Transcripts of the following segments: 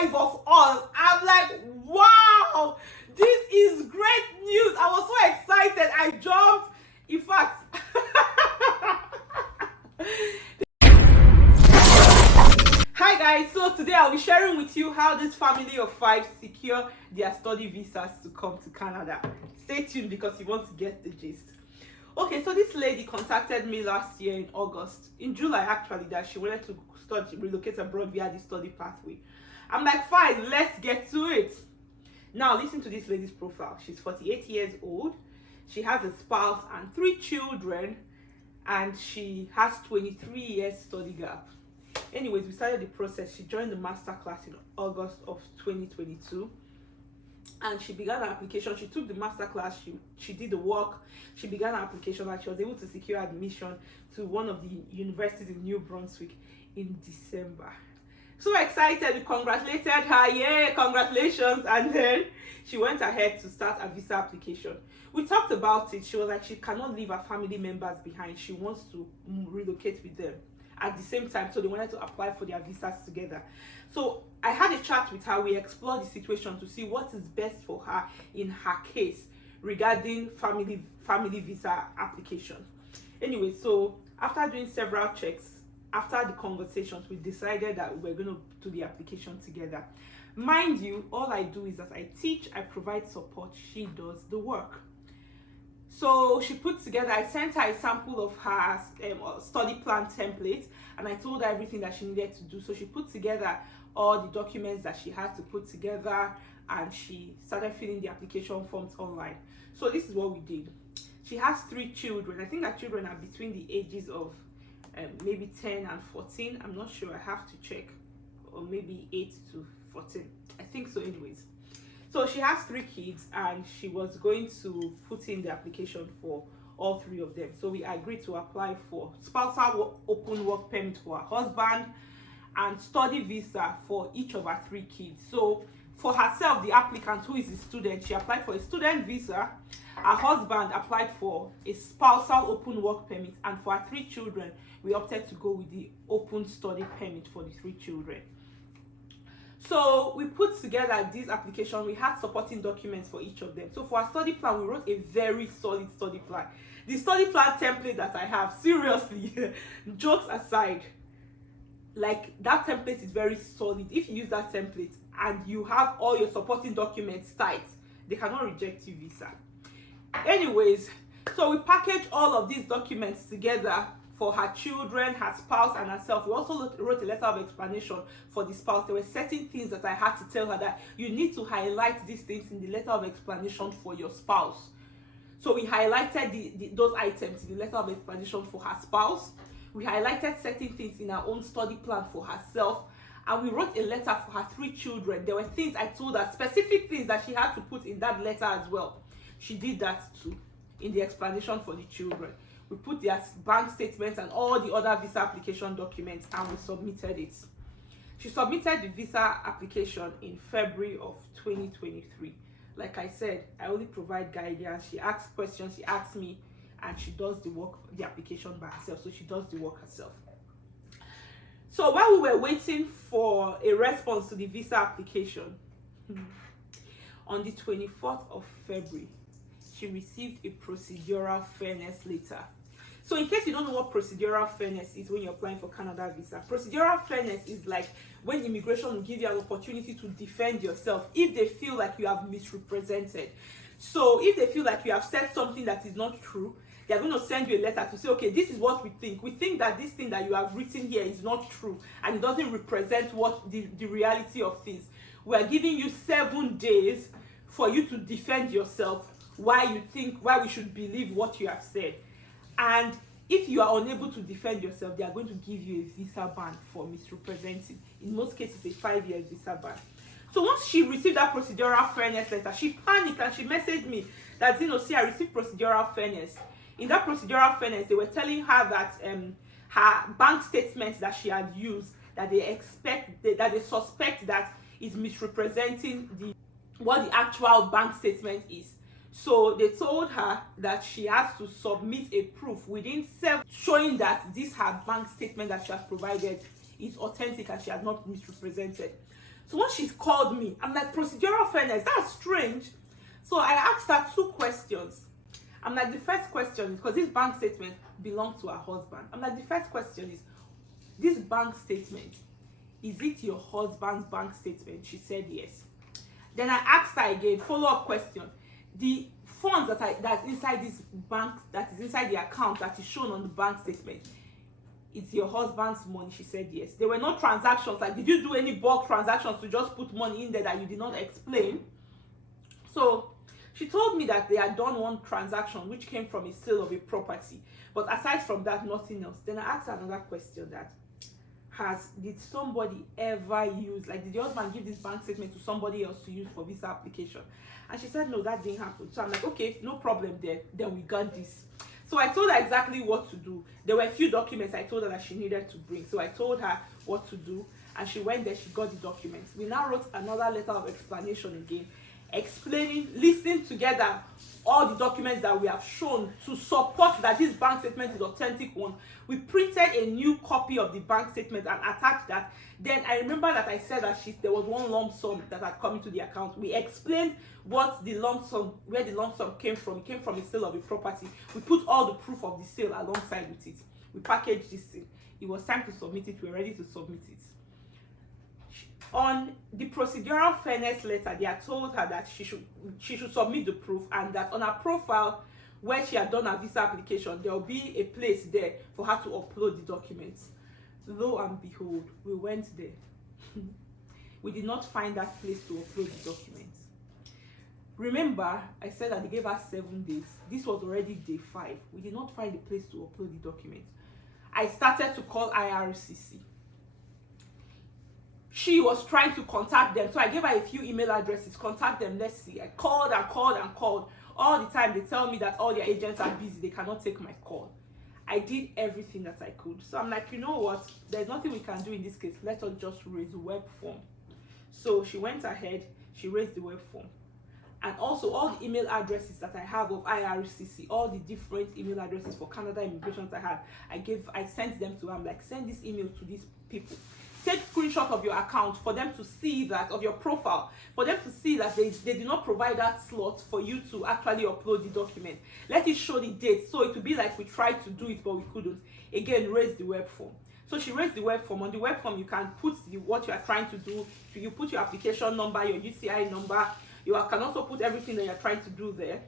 5 of us. I'm like, wow, this is great news. I was so excited. I jumped. In fact, hi guys, so today I'll be sharing with you how this family of 5 secure their study visas to come to Canada. Stay tuned because you want to get the gist. Okay, so this lady contacted me last year in August, in July actually, that she wanted to relocate abroad via the study pathway. I'm like, fine, let's get to it. Now listen to this lady's profile. She's 48 years old. She has a spouse and 3 children, and she has 23 years study gap. Anyways, we started the process. She joined the masterclass in August of 2022, and she began her application. She took the masterclass, she did the work, she began her application, and she was able to secure admission to one of the universities in New Brunswick in December. So excited, we congratulated her, yeah, congratulations. And then she went ahead to start a visa application. We talked about it. She was like, she cannot leave her family members behind. She wants to relocate with them at the same time, so they wanted to apply for their visas together. So I had a chat with her. We explored the situation to see what is best for her in her case regarding family visa application. Anyway, so after doing several checks, after the conversations, we decided that we're going to do the application together. Mind you, all I do is that I teach, I provide support, she does the work. So she put together, I sent her a sample of her study plan template, and I told her everything that she needed to do. So she put together all the documents that she had to put together, and she started filling the application forms online. So this is what we did. She has 3 children. I think her children are between the ages of maybe 10 and 14. I'm not sure, I have to check. Or maybe 8 to 14. I think so anyways. So she has 3 kids, and she was going to put in the application for all 3 of them. So we agreed to apply for spousal open work permit for her husband and study visa for each of her 3 kids. So for herself, the applicant who is a student, she applied for a student visa. Her husband applied for a spousal open work permit, and for her 3 children, we opted to go with the open study permit for the 3 children. So we put together this application. We had supporting documents for each of them. So for our study plan, we wrote a very solid study plan. The study plan template that I have, seriously, jokes aside, like, that template is very solid. If you use that template and you have all your supporting documents tight, they cannot reject your visa. Anyways, so we packaged all of these documents together for her children, her spouse, and herself. We also wrote a letter of explanation for the spouse. There were certain things that I had to tell her that you need to highlight these things in the letter of explanation for your spouse. So we highlighted those items in the letter of explanation for her spouse. We highlighted certain things in her own study plan for herself. And we wrote a letter for her 3 children. There were things I told her, specific things that she had to put in that letter as well. She did that too in the explanation for the children. We put their bank statements and all the other visa application documents, and we submitted it. She submitted the visa application in February of 2023. Like I said, I only provide guidance. She asks questions, she asks me, and she does the work, the application by herself. So she does the work herself. So while we were waiting for a response to the visa application, on the 24th of February, she received a procedural fairness letter. So in case you don't know what procedural fairness is when you're applying for Canada visa, procedural fairness is like when immigration will give you an opportunity to defend yourself if they feel like you have misrepresented. So if they feel like you have said something that is not true, they're going to send you a letter to say, okay, this is what we think. We think that this thing that you have written here is not true, and it doesn't represent what the reality of things. We are giving you 7 days for you to defend yourself, why we should believe what you have said. And if you are unable to defend yourself, they are going to give you a visa ban for misrepresenting. In most cases, a 5-year visa ban. So once she received that procedural fairness letter, she panicked and she messaged me that, Zino, see, I received procedural fairness. In that procedural fairness, they were telling her that her bank statements that she had used, that they suspect that is misrepresenting what the actual bank statement is. So they told her that she has to submit a proof within 7 showing that this her bank statement that she has provided is authentic and she has not misrepresented. So when she's called me, I'm like, procedural fairness, that's strange. So I asked her 2 questions. I'm like, the first question is, because this bank statement belongs to her husband. I'm like, the first question is, this bank statement, is it your husband's bank statement? She said yes. Then I asked her again, follow-up question. The funds that's inside this bank, that is inside the account that is shown on the bank statement, it's your husband's money? She said yes. There were no transactions. Like, did you do any bulk transactions to just put money in there that you did not explain? So she told me that they had done one transaction which came from a sale of a property, but aside from that, nothing else. Then I asked her another question, that did somebody ever use, like, did your husband give this bank statement to somebody else to use for visa application? And she said no, that didn't happen. So I'm like, okay, no problem there. Then we got this. So I told her exactly what to do. There were a few documents I told her that she needed to bring. So I told her what to do, and she went there, she got the documents. We now wrote another letter of explanation again, explaining, listing together all the documents that we have shown to support that this bank statement is authentic one. We printed a new copy of the bank statement and attached that. Then I remember that I said that there was one lump sum that had come into the account. We explained what the lump sum, where the lump sum came from. It came from the sale of a property. We put all the proof of the sale alongside with it. We packaged this thing. It was time to submit it. We were ready to submit it. On the procedural fairness letter, they had told her that she should submit the proof, and that on her profile where she had done her visa application, there will be a place there for her to upload the documents. Lo and behold, we went there. We did not find that place to upload the documents. Remember, I said that they gave us 7 days. This was already day 5. We did not find a place to upload the documents. I started to call IRCC. She was trying to contact them, so I gave her a few email addresses. Contact them, let's see. I called and called and called. All the time they tell me that all their agents are busy, they cannot take my call. I did everything that I could. So I'm like, you know what, there's nothing we can do in this case. Let us just raise a web form. So she went ahead, she raised the web form. And also all the email addresses that I have of IRCC, all the different email addresses for Canada immigration I had, I sent them to her. I'm like, send this email to these people. Take screenshot of your account for them to see that, of your profile, for them to see that they did not provide that slot for you to actually upload the document. Let it show the date, so it will be like we tried to do it but we couldn't. Again, raise the web form. So she raised the web form. On the web form, you can put what you are trying to do. You put your application number, your UCI number. You can also put everything that you're trying to do there.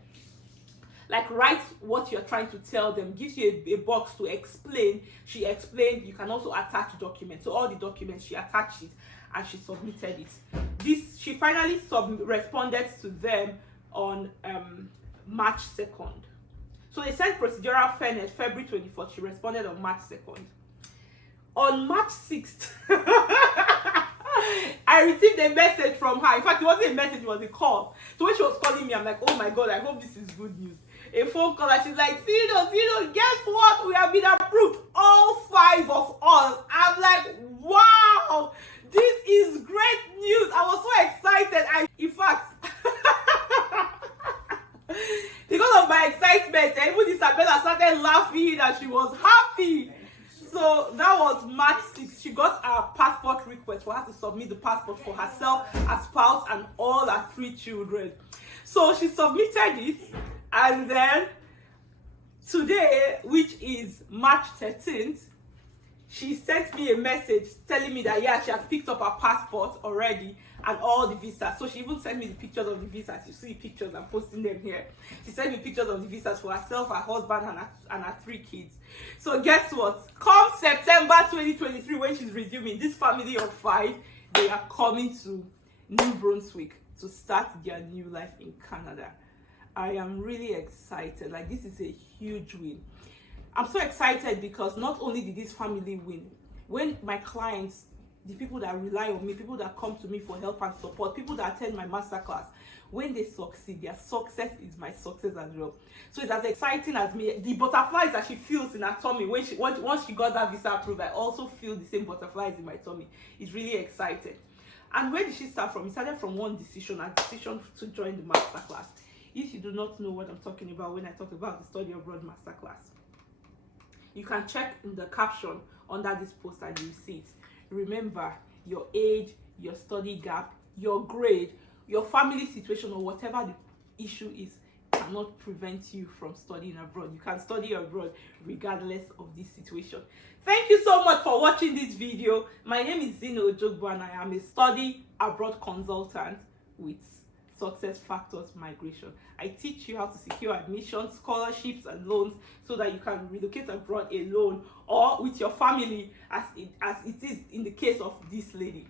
Like, write what you're trying to tell them. Gives you a box to explain. She explained. You can also attach documents. So all the documents, she attached it and she submitted it. She finally responded to them on March 2nd. So they sent procedural fairness February 24th. She responded on March 2nd. On March 6th, I received a message from her. In fact, it wasn't a message, it was a call. So when she was calling me, I'm like, oh my God, I hope this is good news. A phone call, and she's like, Zino, guess what? We have been approved, all 5 of us. I'm like, wow, this is great news. I was so excited. In fact, because of my excitement, even Isabella started laughing and she was happy. So that was March 6th. She got a passport request for her to submit the passport for herself, her spouse, and all her 3 children. So she submitted it, and then today, which is March 13th, she sent me a message telling me that, yeah, she has picked up her passport already and all the visas. So she even sent me the pictures of the visas. You see pictures, I'm posting them here. She sent me pictures of the visas for herself, her husband, and her 3 kids. So guess what? Come September 2023, when she's resuming, this family of 5, they are coming to New Brunswick to start their new life in Canada. I am really excited. Like, this is a huge win. I'm so excited because not only did this family win, when my clients, the people that rely on me, people that come to me for help and support, people that attend my masterclass, when they succeed, their success is my success as well. So it's as exciting as me. The butterflies that she feels in her tummy once she got that visa approved, I also feel the same butterflies in my tummy. It's really excited. And where did she start from? It started from one decision, a decision to join the masterclass. If you do not know what I'm talking about when I talk about the Study Abroad Masterclass, you can check in the caption under this post and you see it. Remember, your age, your study gap, your grade, your family situation, or whatever the issue is, cannot prevent you from studying abroad. You can study abroad regardless of this situation. Thank you so much for watching this video. My name is Zino and I am a study abroad consultant with Success Factors Migration. I teach you how to secure admissions, scholarships, and loans so that you can relocate abroad alone or with your family, as it is in the case of this lady.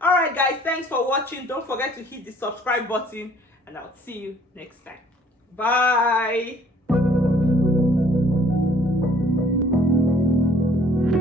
All right, guys, thanks for watching. Don't forget to hit the subscribe button, and I'll see you next time. Bye.